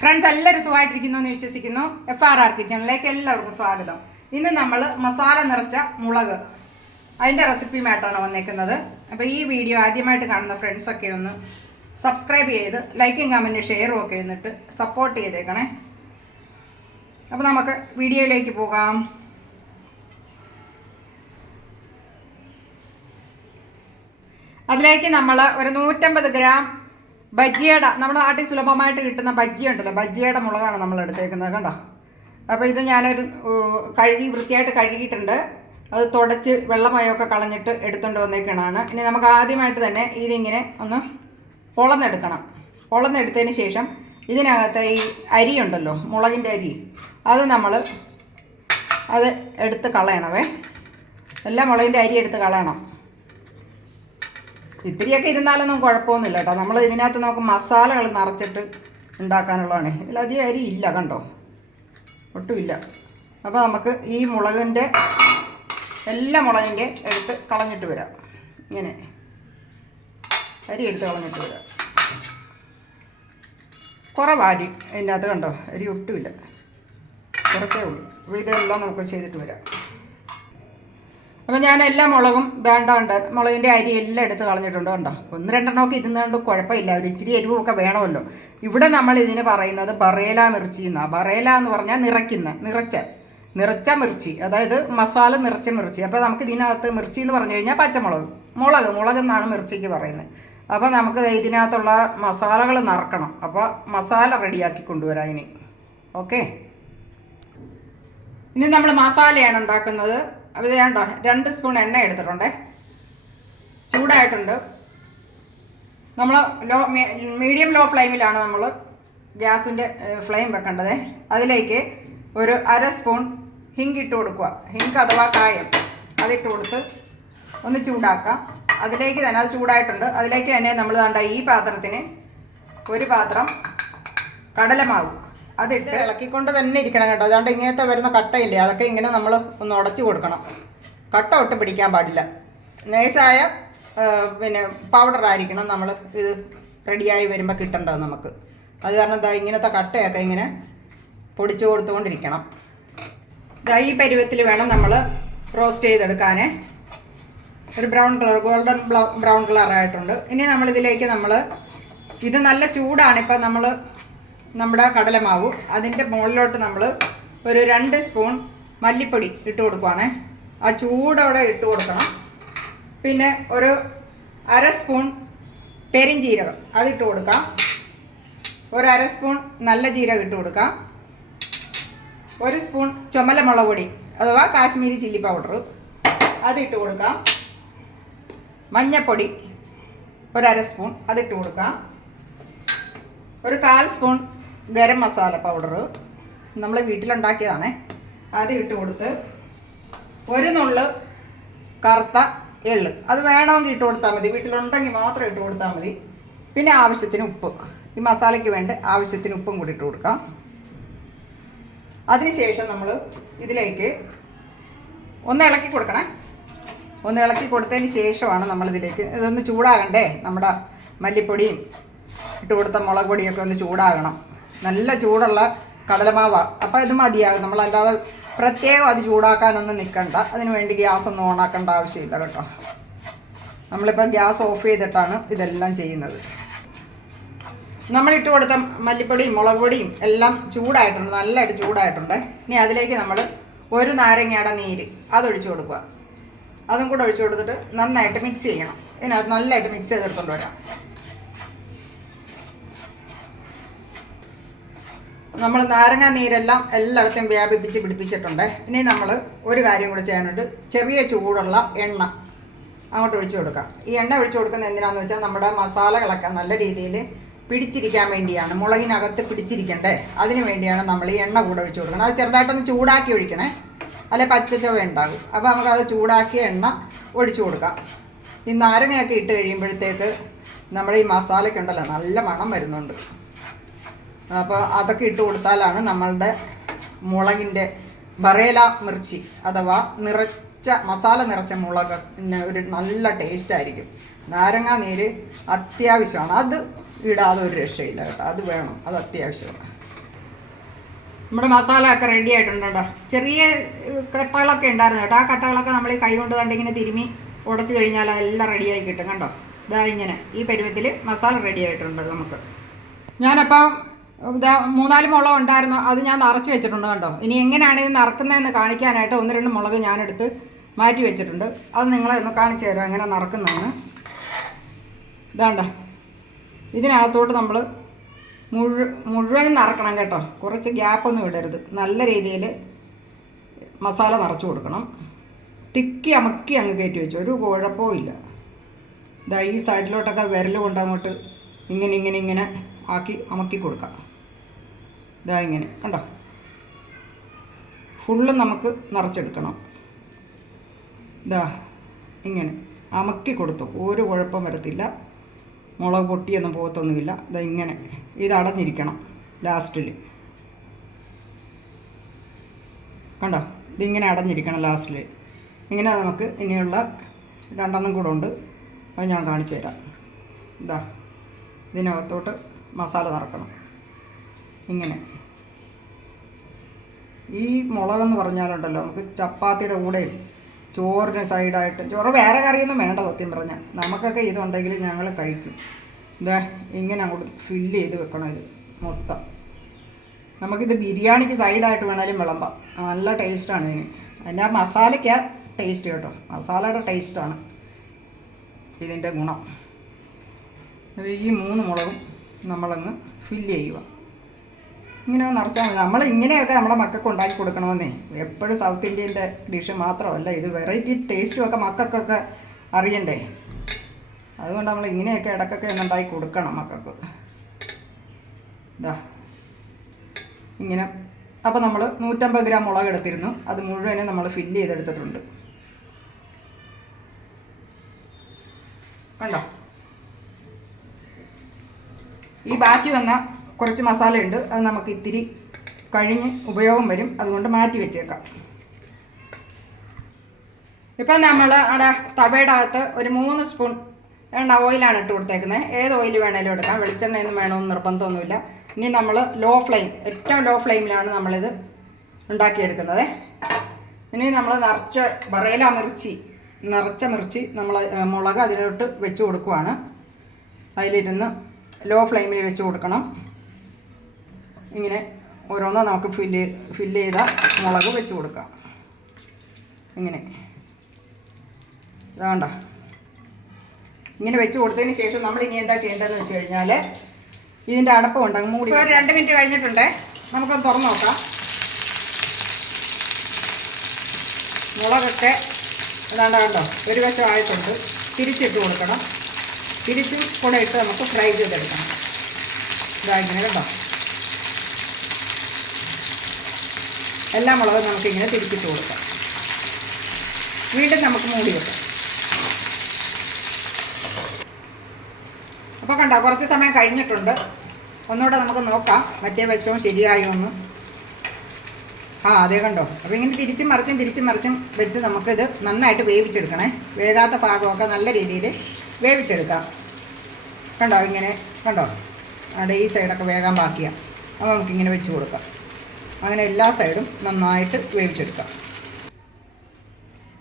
Friends എല്ലാവരും സുഖമായിട്ടിരിക്കുന്നു എന്ന് വിശ്വസിക്കുന്നു. എഫ് ആർ ആർ കിച്ചണിലേക്ക് എല്ലാവർക്കും സ്വാഗതം. ഇന്ന് നമ്മൾ മസാല നിറച്ച മുളക്. അതിന്റെ റെസിപ്പിയുമായിട്ടാണ് വന്നേക്കുന്നത്. അപ്പോൾ ഈ വീഡിയോ ആദ്യമായിട്ട് കാണുന്ന ഫ്രണ്ട്സൊക്കെ ഒന്ന് സബ്സ്ക്രൈബ് ചെയ്ത് ലൈക്കും കമന്റും ഷെയറും ഒക്കെ എന്നിട്ട് സപ്പോർട്ട് ചെയ്തേക്കണേ. അപ്പോൾ നമുക്ക് വീഡിയോയിലേക്ക് പോകാം. അതിലേക്ക് നമ്മൾ ഒരു നൂറ്റമ്പത് ഗ്രാം ബജിയുടെ നമ്മുടെ നാട്ടിൽ സുലഭമായിട്ട് കിട്ടുന്ന ബജ്ജി ഉണ്ടല്ലോ ബജ്ജിയുടെ മുളകാണ് നമ്മൾ എടുത്തേക്കുന്നത് കണ്ടോ? അപ്പോൾ ഇത് ഞാനൊരു കഴുകി വൃത്തിയായിട്ട് കഴുകിയിട്ടുണ്ട്. അത് തുടച്ച് വെള്ളമയമൊക്കെ കളഞ്ഞിട്ട് എടുത്തുകൊണ്ട് വന്നേക്കണാണ്. ഇനി നമുക്ക് ആദ്യമായിട്ട് തന്നെ ഇതിങ്ങനെ ഒന്ന് പൊളന്നെടുക്കണം. പൊളന്നെടുത്തതിന് ശേഷം ഇതിനകത്ത് ഈ അരി ഉണ്ടല്ലോ മുളകിന്റെ അരി അത് നമ്മൾ അത് എടുത്ത് കളയണവേ എല്ലാ മുളകിന്റെ അരി എടുത്ത് കളയണം. ഇത്തിരിയൊക്കെ ഇരുന്നാലൊന്നും കുഴപ്പമൊന്നുമില്ല കേട്ടോ. നമ്മൾ ഇതിനകത്ത് നമുക്ക് മസാലകൾ നിറച്ചിട്ട് ഉണ്ടാക്കാനുള്ളതാണ്. ഇതിലധികം അരി ഇല്ല കണ്ടോ? ഒട്ടുമില്ല. അപ്പോൾ നമുക്ക് ഈ മുളകിന്റെ എല്ലാ മുളകിന്റെ എടുത്ത് കളഞ്ഞിട്ട് വരാം. ഇങ്ങനെ. അരി എടുത്ത് കളഞ്ഞിട്ട് വരാം. കുറവാരി അതിന്റെ അത് കണ്ടോ? അരി ഒട്ടുമില്ല. കുറച്ചേ ഉള്ളൂ. അപ്പോൾ ഇതെല്ലാം നമുക്ക് ചെയ്തിട്ട് വരാം. അപ്പം ഞാൻ എല്ലാ മുളകും വേണ്ട ഉണ്ട്. മുളകിന്റെ അരി എല്ലാം എടുത്ത് കളഞ്ഞിട്ടുണ്ട് കണ്ടോ. ഒന്ന് രണ്ടെണ്ണമൊക്കെ ഇരുന്നുകൊണ്ട് കുഴപ്പമില്ല. ഒരു ഇച്ചിരി എരിവുമൊക്കെ വേണമല്ലോ. ഇവിടെ നമ്മൾ ഇതിന് പറയുന്നത് ബറേല മിർച്ചി എന്നാണ് ബറേല എന്ന് പറഞ്ഞാൽ നിറയ്ക്കുന്ന നിറച്ച നിറച്ച മിർച്ചി. അതായത് മസാല നിറച്ച മിർച്ചി. അപ്പോൾ നമുക്ക് ഇതിനകത്ത് മിർച്ചി എന്ന് പറഞ്ഞു കഴിഞ്ഞാൽ പച്ചമുളക്. മുളക് മുളക് എന്നാണ് മിർച്ചിക്ക് പറയുന്നത്. അപ്പോൾ നമുക്ക് ഇതിനകത്തുള്ള മസാലകൾ നിറക്കണം. അപ്പോൾ മസാല റെഡിയാക്കി കൊണ്ടുവരാം ഇനി. ഓക്കെ? ഇനി നമ്മൾ മസാലയാണ് ഉണ്ടാക്കുന്നത്. അപ്പോൾ വേണ്ട രണ്ട് സ്പൂൺ എണ്ണ എടുത്തിട്ടുണ്ടേ. ചൂടായിട്ടുണ്ട്. നമ്മൾ ലോ മീഡിയം ലോ ഫ്ലെയിമിലാണ് നമ്മൾ ഗ്യാസിന്റെ ഫ്ലെയിം വെക്കേണ്ടത്. അതിലേക്ക് ഒരു അര സ്പൂൺ ഹിങ്ക് ഇട്ട് കൊടുക്കുക. ഹിങ്ക് അഥവാ കായം അതിട്ട് കൊടുത്ത് ഒന്ന് ചൂടാക്കാം അതിലേക്ക് തന്നെ അത് ചൂടായിട്ടുണ്ട്. അതിലേക്ക് തന്നെ നമ്മൾ വേണ്ട ഈ പാത്രത്തിന് ഒരു പാത്രം കടലമാവ് അതിട്ട് ഇളക്കിക്കൊണ്ട് തന്നെ ഇരിക്കണം കേട്ടോ. അതുകൊണ്ട് ഇങ്ങനത്തെ വരുന്ന കട്ടയില്ലേ അതൊക്കെ ഇങ്ങനെ നമ്മൾ ഒന്ന് ഉടച്ചു കൊടുക്കണം. കട്ട ഒട്ട് പിടിക്കാൻ പാടില്ല. നൈസായ പിന്നെ പൗഡർ ആയിരിക്കണം നമ്മൾ ഇത് റെഡിയായി വരുമ്പോൾ കിട്ടേണ്ടത് നമുക്ക്. അത് കാരണം എന്താ ഇങ്ങനത്തെ കട്ടയൊക്കെ ഇങ്ങനെ പൊടിച്ചു കൊടുത്തുകൊണ്ടിരിക്കണം. ഇതാ ഈ പരുവത്തിൽ വേണം നമ്മൾ റോസ്റ്റ് ചെയ്തെടുക്കാനേ. ഒരു ബ്രൗൺ കളർ ഗോൾഡൻ ബ്രൗൺ കളറായിട്ടുണ്ട് ഇനി നമ്മളിതിലേക്ക് നമ്മൾ ഇത് നല്ല ചൂടാണ്. ഇപ്പം നമ്മൾ നമ്മുടെ കടലമാവ്. അതിന്റെ മുകളിലോട്ട് നമ്മൾ ഒരു രണ്ട് സ്പൂൺ മല്ലിപ്പൊടി ഇട്ട് കൊടുക്കുവാണേ. ആ ചൂടോടെ ഇട്ട് കൊടുക്കണം. പിന്നെ ഒരു അര സ്പൂൺ പെരിഞ്ജീരകം അതിട്ട് കൊടുക്കാം. ഒരു അര സ്പൂൺ നല്ല ജീരകം ഇട്ട് കൊടുക്കാം. ഒരു സ്പൂൺ ചുമല മുളക് പൊടി അഥവാ കാശ്മീരി ചില്ലി പൗഡർ അതിട്ട് കൊടുക്കാം. മഞ്ഞപ്പൊടി അര സ്പൂൺ അതിട്ട് കൊടുക്കാം. ഒരു കാൽ സ്പൂൺ ഗരം മസാല പൗഡർ നമ്മൾ വീട്ടിലുണ്ടാക്കിയതാണേ. അത് ഇട്ട് കൊടുത്ത് ഒരു നുള്ള് കറുത്ത എള്ള്. അത് വേണമെങ്കിൽ ഇട്ട് കൊടുത്താൽ മതി. വീട്ടിലുണ്ടെങ്കിൽ മാത്രം ഇട്ട് കൊടുത്താൽ മതി. പിന്നെ ആവശ്യത്തിന് ഉപ്പ്. ഈ മസാലയ്ക്ക് വേണ്ട ആവശ്യത്തിന് ഉപ്പും കൂടി ഇട്ട് കൊടുക്കാം. അതിനുശേഷം നമ്മൾ ഇതിലേക്ക് ഒന്ന് ഇളക്കി കൊടുക്കണേ. ഒന്ന് ഇളക്കി കൊടുത്തതിന് ശേഷമാണ് നമ്മളിതിലേക്ക് ഇതൊന്ന് ചൂടാകണ്ടേ. നമ്മുടെ മല്ലിപ്പൊടിയും ഇട്ട് കൊടുത്ത മുളക് പൊടിയൊക്കെ ഒന്ന് ചൂടാകണം. നല്ല ചൂടുള്ള കടലമാവാണ് അപ്പോൾ ഇത് മതിയാകും. നമ്മളല്ലാതെ പ്രത്യേകം അത് ചൂടാക്കാനൊന്നും നിൽക്കണ്ട അതിന് വേണ്ടി ഗ്യാസ് ഒന്നും ഓണാക്കേണ്ട ആവശ്യമില്ല കേട്ടോ. നമ്മളിപ്പോൾ ഗ്യാസ് ഓഫ് ചെയ്തിട്ടാണ് ഇതെല്ലാം ചെയ്യുന്നത്. നമ്മളിട്ട് കൊടുത്ത മല്ലിപ്പൊടിയും മുളക് പൊടിയും എല്ലാം ചൂടായിട്ടുണ്ട്. നല്ലതായിട്ട് ചൂടായിട്ടുണ്ട്. ഇനി അതിലേക്ക് നമ്മൾ ഒരു നാരങ്ങയുടെ നീര് അതൊഴിച്ചു കൊടുക്കുക. അതും കൂടെ ഒഴിച്ചു കൊടുത്തിട്ട് നന്നായിട്ട് മിക്സ് ചെയ്യണം. ഇനി അത് നല്ലതായിട്ട് മിക്സ് ചെയ്തെടുത്തോണ്ട് വരാം. നമ്മൾ നാരങ്ങ നീരെല്ലാം എല്ലായിടത്തും വ്യാപിപ്പിച്ച് പിടിപ്പിച്ചിട്ടുണ്ട്. ഇനി നമ്മൾ ഒരു കാര്യം കൂടെ ചെയ്യാനുണ്ട്. ചെറിയ ചൂടുള്ള എണ്ണ അങ്ങോട്ട് ഒഴിച്ചു കൊടുക്കാം. ഈ എണ്ണ ഒഴിച്ചു കൊടുക്കുന്നത് എന്തിനാണെന്ന് വെച്ചാൽ നമ്മുടെ മസാലകളൊക്കെ നല്ല രീതിയിൽ പിടിച്ചിരിക്കാൻ വേണ്ടിയാണ്. മുളകിനകത്ത് പിടിച്ചിരിക്കണ്ടേ. അതിന് വേണ്ടിയാണ് നമ്മൾ ഈ എണ്ണ കൂടെ ഒഴിച്ചു കൊടുക്കുന്നത്. അത് ചെറുതായിട്ടൊന്ന് ചൂടാക്കി ഒഴിക്കണേ. അല്ലെ പച്ചച്ചവ ഉണ്ടാകും. അപ്പോൾ നമുക്കത് ചൂടാക്കിയ എണ്ണ ഒഴിച്ചു കൊടുക്കാം. ഈ നാരങ്ങയൊക്കെ ഇട്ട് കഴിയുമ്പോഴത്തേക്ക് നമ്മുടെ ഈ മസാലയ്ക്കുണ്ടല്ലോ നല്ല മണം വരുന്നുണ്ട്. അപ്പോൾ അതൊക്കെ ഇട്ട് കൊടുത്താലാണ് നമ്മളുടെ മുളകിന്റെ ബറേല മിർച്ചി അഥവാ നിറച്ച മസാല നിറച്ച മുളക് ഒരു നല്ല ടേസ്റ്റ് ആയിരിക്കും. നാരങ്ങ നീര് അത്യാവശ്യമാണ്. അത് ഇടാതെ ഒരു രക്ഷയില്ല കേട്ടോ. അത് വേണം. അത് അത്യാവശ്യമാണ്. നമ്മുടെ മസാല ഒക്കെ റെഡി ആയിട്ടുണ്ട് ചെറിയ കട്ടകളൊക്കെ ഉണ്ടായിരുന്നു കേട്ടോ. ആ കട്ടകളൊക്കെ നമ്മൾ ഈ കൈ കൊണ്ട് കണ്ട് ഇങ്ങനെ തിരുമി ഉടച്ചു കഴിഞ്ഞാൽ അതെല്ലാം റെഡിയായി കിട്ടും കണ്ടോ? ഇതാ ഇങ്ങനെ. ഈ പരുവത്തിൽ മസാല റെഡി ആയിട്ടുണ്ട് നമുക്ക്. ഞാനപ്പം മൂന്നാൽ മുളക് ഉണ്ടായിരുന്നു. അത് ഞാൻ നിറച്ച് വെച്ചിട്ടുണ്ട് കണ്ടോ? ഇനി എങ്ങനെയാണ് ഇത് നിറക്കുന്നതെന്ന് കാണിക്കാനായിട്ട് ഒന്ന് രണ്ട് മുളക് ഞാനെടുത്ത് മാറ്റി വെച്ചിട്ടുണ്ട്. അത് നിങ്ങളെ ഒന്ന് കാണിച്ചു തരാം എങ്ങനെ നിറക്കുന്നതാണ് ഇതാണ്ട. ഇതിനകത്തോട്ട് നമ്മൾ മുഴു മുഴുവനും നിറക്കണം കേട്ടോ. കുറച്ച് ഗ്യാപ്പൊന്നും ഇടരുത്. നല്ല രീതിയിൽ മസാല നിറച്ച് കൊടുക്കണം. തിക്കി അമക്കി അങ്ങ് കയറ്റി വെച്ചു. ഒരു കുഴപ്പവും ഇല്ല. ഇതാ ഈ സൈഡിലോട്ടൊക്കെ വിരൽ കൊണ്ട് അങ്ങോട്ട് ഇങ്ങനെ ഇങ്ങനെ ഇങ്ങനെ ആക്കി അമക്കി കൊടുക്കാം. ഇതാ ഇങ്ങനെ കണ്ടോ? ഫുള്ള് നമുക്ക് നിറച്ചെടുക്കണം. ഇതാ ഇങ്ങനെ അമക്കി കൊടുത്തു. ഒരു കുഴപ്പം വരത്തില്ല. മുളക് പൊട്ടിയൊന്നും പോകത്തൊന്നുമില്ല. ഇതാ ഇങ്ങനെ ഇത് അടഞ്ഞിരിക്കണം ലാസ്റ്റിൽ കണ്ടോ? ഇതിങ്ങനെ അടഞ്ഞിരിക്കണം ലാസ്റ്റിൽ ഇങ്ങനെ നമുക്ക് ഇനിയുള്ള രണ്ടെണ്ണം കൂടെ ഉണ്ട്. അത് ഞാൻ കാണിച്ചു തരാം. ഇതാ ഇതിനകത്തോട്ട് മസാല നിറക്കണം. ഇങ്ങനെ. ഈ മുളകെന്ന് പറഞ്ഞാലുണ്ടല്ലോ നമുക്ക് ചപ്പാത്തിയുടെ കൂടെയും ചോറിന് സൈഡായിട്ട് ചോറ് വേറെ കറിയൊന്നും വേണ്ട സത്യം പറഞ്ഞാൽ നമുക്കൊക്കെ ഇതുണ്ടെങ്കിൽ ഞങ്ങൾ കഴിക്കും. ഇതാ ഇങ്ങനെ അങ്ങോട്ട് ഫില്ല് ചെയ്ത് വെക്കണം ഇത് മൊത്തം. നമുക്കിത് ബിരിയാണിക്ക് സൈഡായിട്ട് വേണേലും വിളമ്പാം. നല്ല ടേസ്റ്റാണ് ഇതിന്. അതിന്റെ ആ മസാലയ്ക്ക് ടേസ്റ്റ് കേട്ടോ. മസാലയുടെ ടേസ്റ്റാണ് ഇതിന്റെ ഗുണം. ഈ മൂന്ന് മുളകും നമ്മളങ്ങ് ഫില്ല് ചെയ്യുക. ഇങ്ങനെ മതി നമ്മൾ ഇങ്ങനെയൊക്കെ നമ്മളെ മക്കൾക്ക് ഉണ്ടാക്കി കൊടുക്കണമെന്നേ. എപ്പോഴും സൗത്ത് ഇന്ത്യന്റെ ഡിഷ് മാത്രമല്ല ഇത് വെറൈറ്റി ടേസ്റ്റും ഒക്കെ മക്കൾക്കൊക്കെ അറിയണ്ടേ. അതുകൊണ്ട് നമ്മൾ ഇങ്ങനെയൊക്കെ ഇടക്കൊക്കെ ഒന്ന് ഉണ്ടാക്കി കൊടുക്കണം മക്കൾക്ക്. ഇതാ ഇങ്ങനെ. അപ്പോൾ നമ്മൾ നൂറ്റമ്പത് ഗ്രാം മുളക് എടുത്തിരുന്നു. അത് മുഴുവനും നമ്മൾ ഫില്ല് ചെയ്തെടുത്തിട്ടുണ്ട്. കണ്ടോ? ഈ ബാക്കി വന്ന കുറച്ച് മസാലയുണ്ട്. അത് നമുക്ക് ഇത്തിരി കഴിഞ്ഞ് ഉപയോഗം വരും. അതുകൊണ്ട് മാറ്റി വെച്ചേക്കാം. ഇപ്പം നമ്മൾ അവിടെ തവയുടെ അകത്ത് ഒരു മൂന്ന് സ്പൂൺ എണ്ണ ഓയിലാണ് ഇട്ട് കൊടുത്തേക്കുന്നത്. ഏത് ഓയിൽ വേണേലും എടുക്കാം. വെളിച്ചെണ്ണയൊന്നും വേണമെന്ന് നിർബന്ധമൊന്നുമില്ല. ഇനി നമ്മൾ ലോ ഫ്ലെയിം ഏറ്റവും ലോ ഫ്ലെയിമിലാണ് നമ്മളിത് ഉണ്ടാക്കിയെടുക്കുന്നത്. ഇനി നമ്മൾ നിറച്ച വറയില മിർച്ചി നിറച്ച മിർച്ചി നമ്മൾ മുളക് അതിലോട്ട് വെച്ച് കൊടുക്കുവാണ്. അതിലിരുന്ന് ലോ ഫ്ലെയിമിൽ വെച്ച് കൊടുക്കണം. ഇങ്ങനെ ഓരോന്നോ നമുക്ക് ഫില്ല് ഫില്ല് ചെയ്ത മുളക് വെച്ച് കൊടുക്കാം. ഇങ്ങനെ. ഇതാണ്ട ഇങ്ങനെ വെച്ച് കൊടുത്തതിന് ശേഷം നമ്മൾ ഇനി എന്താ ചെയ്യേണ്ടതെന്ന് വെച്ച് കഴിഞ്ഞാൽ ഇതിന്റെ അടപ്പമുണ്ട് അങ്ങ് മൂടി ഒരു രണ്ട് മിനിറ്റ് കഴിഞ്ഞിട്ടുണ്ടേ. നമുക്കൊന്ന് തുറന്ന് നോക്കാം. മുളകൊക്കെ ഇതാണ്ട കണ്ടോ? ഒരു വശം ആയിട്ടുണ്ട്. തിരിച്ചിട്ട് കൊടുക്കണം. തിരിച്ചും കൂടെ ഇട്ട് നമുക്ക് ഫ്രൈ ചെയ്തെടുക്കണം. ഇതാ ഇങ്ങനെ കണ്ടോ? എല്ലാ മുളകും നമുക്കിങ്ങനെ തിരിച്ചിട്ട് കൊടുക്കാം. വീണ്ടും നമുക്ക് മൂടി വെക്കാം. അപ്പോൾ കണ്ടോ കുറച്ച് സമയം കഴിഞ്ഞിട്ടുണ്ട്. ഒന്നുകൂടെ നമുക്ക് നോക്കാം മറ്റേ വശവും ശരിയായോ എന്ന്. ആ അതേ കണ്ടോ. അപ്പോൾ ഇങ്ങനെ തിരിച്ചും മറിച്ചും തിരിച്ചും മറിച്ചും വെച്ച് നമുക്കിത് നന്നായിട്ട് വേവിച്ചെടുക്കണേ. വേകാത്ത ഭാഗമൊക്കെ നല്ല രീതിയിൽ വേവിച്ചെടുക്കാം. കണ്ടോ ഇങ്ങനെ കണ്ടോ. അവിടെ ഈ സൈഡൊക്കെ വേഗം ബാക്കിയാണ് അപ്പോൾ നമുക്കിങ്ങനെ വെച്ച് കൊടുക്കാം. അങ്ങനെ എല്ലാ സൈഡും നന്നായിട്ട് വേവിച്ചെടുക്കാം.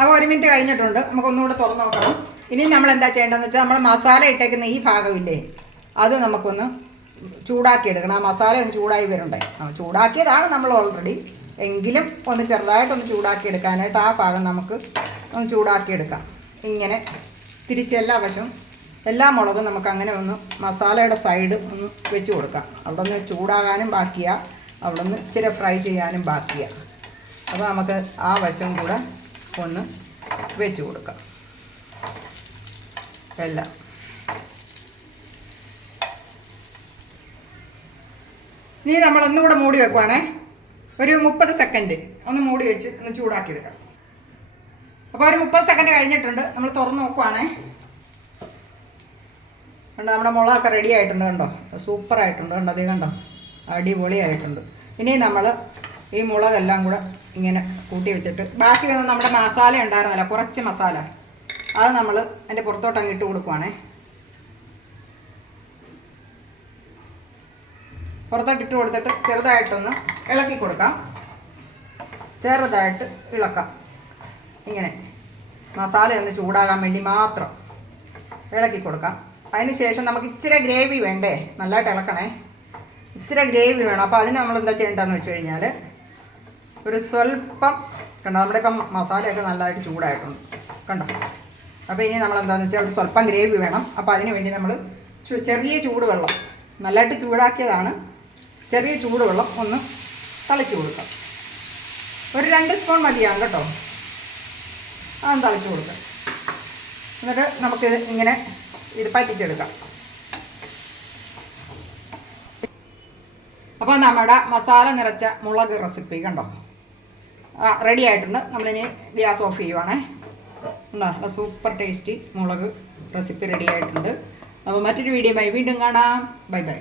അപ്പോൾ ഒരു മിനിറ്റ് കഴിഞ്ഞിട്ടുണ്ട്. നമുക്കൊന്നുകൂടെ തുറന്ന് നോക്കണം. ഇനി നമ്മൾ എന്താ ചെയ്യേണ്ടതെന്ന് വെച്ചാൽ നമ്മൾ മസാല ഇട്ടേക്കുന്ന ഈ ഭാഗമില്ലേ അത് നമുക്കൊന്ന് ചൂടാക്കി എടുക്കണം ആ മസാല ഒന്ന് ചൂടായി വരണ്ടേ ചൂടാക്കിയതാണ് നമ്മൾ ഓൾറെഡി എങ്കിലും ഒന്ന് ചെറുതായിട്ടൊന്ന് ചൂടാക്കി എടുക്കാനായിട്ട് ആ ഭാഗം നമുക്ക് ഒന്ന് ചൂടാക്കി എടുക്കാം ഇങ്ങനെ തിരിച്ച് എല്ലാ വശവും എല്ലാ മുളകും നമുക്ക് അങ്ങനെ ഒന്ന് മസാലയുടെ സൈഡ് ഒന്ന് വെച്ച് കൊടുക്കാം. അവിടെ ഒന്ന് ചൂടാകാനും ബാക്കിയാണ് അവിടെ നിന്ന് ഇച്ചിരി ഫ്രൈ ചെയ്യാനും ബാക്കിയാണ് അപ്പോൾ നമുക്ക് ആ വശം കൂടെ ഒന്ന് വെച്ച് കൊടുക്കാം. എല്ലാം ഇനി നമ്മൾ ഒന്നുകൂടെ മൂടി വെക്കുവാണേ. ഒരു മുപ്പത് സെക്കൻഡ് ഒന്ന് മൂടി വെച്ച് ഒന്ന് ചൂടാക്കി എടുക്കാം. അപ്പോൾ ഒരു മുപ്പത് സെക്കൻഡ് കഴിഞ്ഞിട്ടുണ്ട്. നമ്മൾ തുറന്ന് നോക്കുവാണേ. കണ്ടോ നമ്മുടെ മുളകൊക്കെ റെഡി ആയിട്ടുണ്ട് കണ്ടോ? സൂപ്പറായിട്ടുണ്ട് കണ്ടോ? അതേ കണ്ടോ? അടിപൊളിയായിട്ടുണ്ട്. ഇനി നമ്മൾ ഈ മുളകെല്ലാം കൂടെ ഇങ്ങനെ കൂട്ടി വെച്ചിട്ട് ബാക്കി വന്ന നമ്മുടെ മസാല ഉണ്ടായിരുന്നല്ലോ കുറച്ച് മസാല. അത് നമ്മൾ അതിന്റെ പുറത്തോട്ട് അങ്ങ് ഇട്ട് കൊടുക്കുവാണേ. പുറത്തോട്ട് ഇട്ട് കൊടുത്തിട്ട് ചെറുതായിട്ടൊന്ന് ഇളക്കി കൊടുക്കാം. ചെറുതായിട്ട് ഇളക്കാം. ഇങ്ങനെ. മസാല ഒന്ന് ചൂടാകാൻ വേണ്ടി മാത്രം ഇളക്കി കൊടുക്കാം. അതിന് ശേഷം നമുക്ക് ഇച്ചിരി ഗ്രേവി വേണ്ടേ? നല്ലതായിട്ട് ഇളക്കണേ. ഇച്ചിരി ഗ്രേവി വേണം. അപ്പോൾ അതിന് നമ്മൾ എന്താ ചെയ്യേണ്ടതെന്ന് വെച്ച് കഴിഞ്ഞാൽ ഒരു സ്വല്പം കണ്ടോ? നമ്മുടെ ഇപ്പം മസാലയൊക്കെ നല്ലതായിട്ട് ചൂടായിട്ടുണ്ട്. കണ്ടോ? അപ്പോൾ ഇനി നമ്മൾ എന്താണെന്ന് വെച്ചാൽ ഒരു സ്വല്പം ഗ്രേവി വേണം. അപ്പോൾ അതിന് വേണ്ടി നമ്മൾ ചെറിയ ചൂടുവെള്ളം നല്ലതായിട്ട് ചൂടാക്കിയതാണ്. ചെറിയ ചൂടുവെള്ളം ഒന്ന് തളിച്ചു കൊടുക്കാം. ഒരു രണ്ട് സ്പൂൺ മതിയാകും കേട്ടോ. അതൊന്ന് തളിച്ചു കൊടുക്കാം. എന്നിട്ട് നമുക്ക് ഇങ്ങനെ ഇത് പറ്റിച്ചെടുക്കാം. അപ്പോൾ നമ്മുടെ മസാല നിറച്ച മുളക് റെസിപ്പി കണ്ടോ? റെഡി ആയിട്ടുണ്ട്. നമ്മളിനി ഗ്യാസ് ഓഫ് ചെയ്യുവാണേ. ഉണ്ടോ? സൂപ്പർ ടേസ്റ്റി മുളക് റെസിപ്പി റെഡി ആയിട്ടുണ്ട്. അപ്പോൾ മറ്റൊരു വീഡിയോയുമായി വീണ്ടും കാണാം. Bye bye